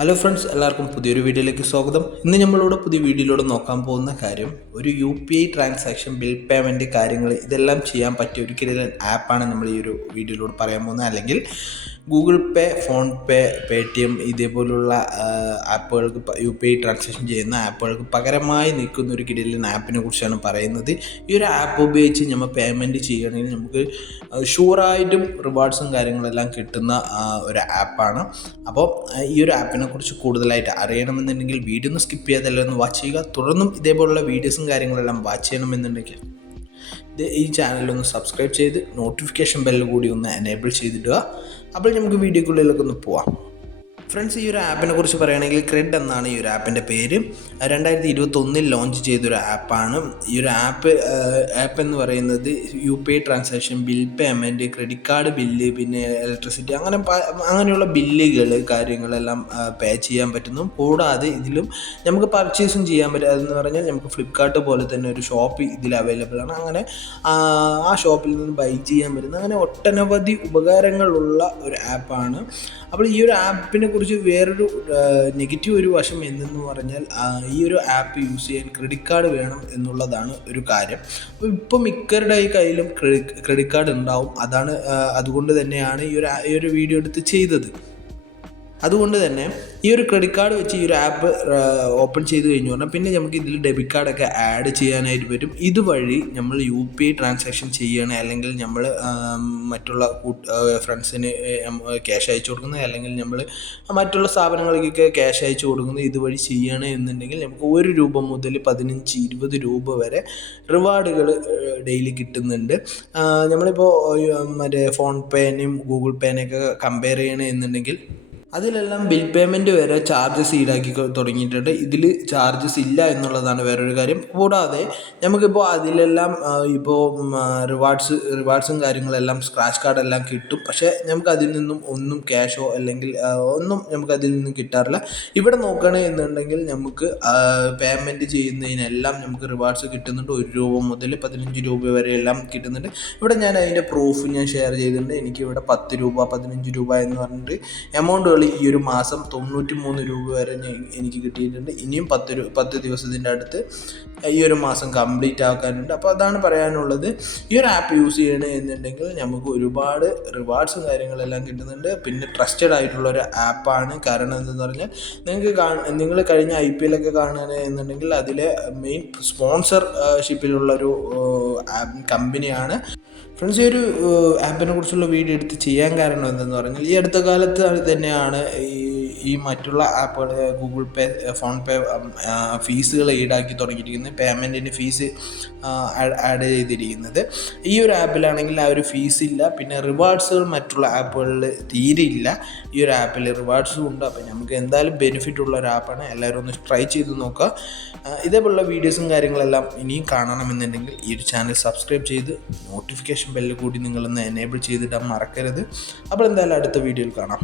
Hello friends, എല്ലാവർക്കും പുതിയൊരു വീഡിയോയിലേക്ക് സ്വാഗതം. ഇന്ന് നമ്മളോട് പുതിയ വീഡിയോയിലൂടെ നോക്കാൻ പോകുന്ന കാര്യം ഒരു UPI ട്രാൻസാക്ഷൻ, ബിൽ പേയ്മെൻറ്റ് കാര്യങ്ങൾ ഇതെല്ലാം ചെയ്യാൻ പറ്റിയ ഒരു കിടിലൻ ആപ്പാണ് നമ്മൾ ഈ ഒരു വീഡിയോയിലൂടെ പറയാൻ പോകുന്നത്. അല്ലെങ്കിൽ ഗൂഗിൾ പേ, ഫോൺ പേ, പേടിഎം ഇതേപോലുള്ള ആപ്പുകൾക്ക് UPI ട്രാൻസാക്ഷൻ ചെയ്യുന്ന ആപ്പുകൾക്ക് പകരമായി നിൽക്കുന്ന ഒരു കിടിലൻ ആപ്പിനെ കുറിച്ചാണ് പറയുന്നത്. ഈ ഒരു ആപ്പ് ഉപയോഗിച്ച് നമ്മൾ പേയ്മെൻറ്റ് ചെയ്യണമെങ്കിൽ നമുക്ക് ഷുവറായിട്ടും റിവാർഡ്സും കാര്യങ്ങളെല്ലാം കിട്ടുന്ന ഒരു ആപ്പാണ്. അപ്പോൾ ഈ ഒരു ആപ്പിനെ കുറിച്ച് കൂടുതലായിട്ട് അറിയണമെന്നുണ്ടെങ്കിൽ വീഡിയോ ഒന്ന് സ്കിപ്പ് ചെയ്യാതെല്ലാം ഒന്ന് വാച്ച് ചെയ്യുക. തുടർന്നും ഇതേപോലുള്ള വീഡിയോസും കാര്യങ്ങളെല്ലാം വാച്ച് ചെയ്യണമെന്നുണ്ടെങ്കിൽ ഈ ചാനലൊന്ന് സബ്സ്ക്രൈബ് ചെയ്ത് നോട്ടിഫിക്കേഷൻ ബെല്ല് കൂടി ഒന്ന് എനേബിൾ ചെയ്തിടുക. അപ്പോൾ നമുക്ക് വീഡിയോക്കുള്ളിലൊക്കെ ഒന്ന് പോവാം. ഫ്രണ്ട്സ്, ഈ ഒരു ആപ്പിനെ കുറിച്ച് പറയുകയാണെങ്കിൽ ക്രെഡ് എന്നാണ് ഈ ഒരു ആപ്പിൻ്റെ പേര്. 2021 ലോഞ്ച് ചെയ്തൊരു ആപ്പാണ്. ഈ ഒരു ആപ്പ് എന്ന് പറയുന്നത് UPI transaction, bill payment, credit card bill, പിന്നെ ഇലക്ട്രിസിറ്റി അങ്ങനെയുള്ള ബില്ലുകൾ കാര്യങ്ങളെല്ലാം പേ ചെയ്യാൻ പറ്റുന്നു. കൂടാതെ ഇതിലും നമുക്ക് പർച്ചേസും ചെയ്യാൻ പറ്റും. അതെന്ന് പറഞ്ഞാൽ നമുക്ക് ഫ്ലിപ്കാർട്ട് പോലെ തന്നെ ഒരു ഷോപ്പ് ഇതിൽ അവൈലബിൾ ആണ്. അങ്ങനെ ആ ഷോപ്പിൽ നിന്ന് ബൈ ചെയ്യാൻ പറ്റുന്ന അങ്ങനെ ഒട്ടനവധി ഉപകാരങ്ങളുള്ള ഒരു ആപ്പാണ്. അപ്പോൾ ഈ ഒരു ആപ്പിനെ കുറിച്ച് വേറൊരു നെഗറ്റീവ് ഒരു വശം എന്തെന്ന് പറഞ്ഞാൽ ഈ ഒരു ആപ്പ് യൂസ് ചെയ്യാൻ ക്രെഡിറ്റ് കാർഡ് വേണം എന്നുള്ളതാണ് ഒരു കാര്യം. അപ്പോൾ ഇപ്പോൾ മിക്കരുടെ കയ്യിലും ക്രെഡിറ്റ് കാർഡ് ഉണ്ടാവും. അതുകൊണ്ട് തന്നെയാണ് ഈ ഒരു വീഡിയോ എടുത്ത് ചെയ്തത്. അതുകൊണ്ട് തന്നെ ഈ ഒരു ക്രെഡിറ്റ് കാർഡ് വെച്ച് ഈ ഒരു ആപ്പ് ഓപ്പൺ ചെയ്ത് കഴിഞ്ഞു പറഞ്ഞാൽ പിന്നെ നമുക്ക് ഇതിൽ ഡെബിറ്റ് കാർഡൊക്കെ ആഡ് ചെയ്യാനായിട്ട് പറ്റും. ഇതുവഴി നമ്മൾ UPI ട്രാൻസാക്ഷൻ ചെയ്യണേ, അല്ലെങ്കിൽ നമ്മൾ മറ്റുള്ള ഫ്രണ്ട്സിന് ക്യാഷ് അയച്ചു കൊടുക്കുന്നത്, അല്ലെങ്കിൽ നമ്മൾ മറ്റുള്ള സ്ഥാപനങ്ങളിലേക്കൊക്കെ ക്യാഷ് അയച്ചു കൊടുക്കുന്നത് ഇതുവഴി ചെയ്യണേ എന്നുണ്ടെങ്കിൽ നമുക്ക് ₹1 മുതൽ 15-20 രൂപ വരെ റിവാർഡുകൾ ഡെയിലി കിട്ടുന്നുണ്ട്. നമ്മളിപ്പോൾ മറ്റേ ഫോൺ പേനെയും ഗൂഗിൾ പേനെയൊക്കെ കമ്പയർ ചെയ്യണേ എന്നുണ്ടെങ്കിൽ അതിലെല്ലാം ബിൽ പേയ്മെൻറ്റ് വരെ ചാർജസ് ഈടാക്കി തുടങ്ങിയിട്ടുണ്ട്. ഇതിൽ ചാർജസ് ഇല്ല എന്നുള്ളതാണ് വേറൊരു കാര്യം. കൂടാതെ നമുക്കിപ്പോൾ അതിലെല്ലാം ഇപ്പോൾ റിവാർഡ്സും കാര്യങ്ങളെല്ലാം സ്ക്രാച്ച് കാർഡെല്ലാം കിട്ടും. പക്ഷേ നമുക്ക് അതിൽ നിന്നും ഒന്നും ക്യാഷോ അല്ലെങ്കിൽ ഒന്നും നമുക്ക് അതിൽ നിന്നും കിട്ടാറില്ല. ഇവിടെ നോക്കുകയാണെങ്കിൽ എന്നുണ്ടെങ്കിൽ നമുക്ക് പേയ്മെൻറ്റ് ചെയ്യുന്നതിനെല്ലാം നമുക്ക് റിവാർഡ്സ് കിട്ടുന്നുണ്ട്. ₹1 മുതൽ 15 രൂപ വരെ എല്ലാം കിട്ടുന്നുണ്ട്. ഇവിടെ ഞാൻ അതിൻ്റെ പ്രൂഫ് ഞാൻ ഷെയർ ചെയ്തിട്ടുണ്ട്. എനിക്കിവിടെ ₹10, ₹15 എന്ന് പറഞ്ഞിട്ട് എമൗണ്ടുകൾ ഈ ഒരു മാസം ₹93 വരെ എനിക്ക് കിട്ടിയിട്ടുണ്ട്. ഇനിയും 10 ദിവസത്തിൻ്റെ അടുത്ത് ഈ ഒരു മാസം കംപ്ലീറ്റ് ആക്കാനുണ്ട്. അപ്പോൾ അതാണ് പറയാനുള്ളത്. ഈ ഒരു ആപ്പ് യൂസ് ചെയ്യണേ എന്നുണ്ടെങ്കിൽ നമുക്ക് ഒരുപാട് റിവാർഡ്സും കാര്യങ്ങളെല്ലാം കിട്ടുന്നുണ്ട്. പിന്നെ ട്രസ്റ്റഡ് ആയിട്ടുള്ള ഒരു ആപ്പാണ്. കാരണം എന്തെന്ന് പറഞ്ഞാൽ നിങ്ങൾ കഴിഞ്ഞ IPL ഒക്കെ കാണുകയാണ് എന്നുണ്ടെങ്കിൽ അതിലെ മെയിൻ സ്പോൺസർഷിപ്പിലുള്ളൊരു കമ്പനിയാണ്. ഫ്രണ്ട്സ്, ഈ ഒരു ആപ്പിനെ കുറിച്ചുള്ള വീഡിയോ എടുത്ത് ചെയ്യാൻ കാരണം എന്തെന്ന് പറഞ്ഞാൽ ഈ അടുത്ത കാലത്ത് തന്നെയാണ് ഈ മറ്റുള്ള ആപ്പുകൾ ഗൂഗിൾ പേ, ഫോൺ പേ ഫീസുകൾ ഈടാക്കി തുടങ്ങിയിരിക്കുന്നത്. പേയ്മെൻറ്റിന് ഫീസ് ആഡ് ചെയ്തിരിക്കുന്നത്. ഈ ഒരു ആപ്പിലാണെങ്കിൽ ആ ഒരു ഫീസ് ഇല്ല. പിന്നെ റിവാർഡ്സുകൾ മറ്റുള്ള ആപ്പുകളിൽ തീരെ ഇല്ല. ഈ ഒരു ആപ്പിൽ റിവാർഡ്സും ഉണ്ട്. അപ്പോൾ നമുക്ക് എന്തായാലും ബെനിഫിറ്റ് ഉള്ള ഒരു ആപ്പാണ്. എല്ലാവരും ഒന്ന് ട്രൈ ചെയ്ത് നോക്കുക. ഇതേപോലുള്ള വീഡിയോസും കാര്യങ്ങളെല്ലാം ഇനിയും കാണണമെന്നുണ്ടെങ്കിൽ ഈ ഒരു ചാനൽ സബ്സ്ക്രൈബ് ചെയ്ത് നോട്ടിഫിക്കേഷൻ ബെല്ല് കൂടി നിങ്ങളൊന്ന് എനേബിൾ ചെയ്തിടാൻ മറക്കരുത്. അപ്പോൾ എന്തായാലും അടുത്ത വീഡിയോയിൽ കാണാം.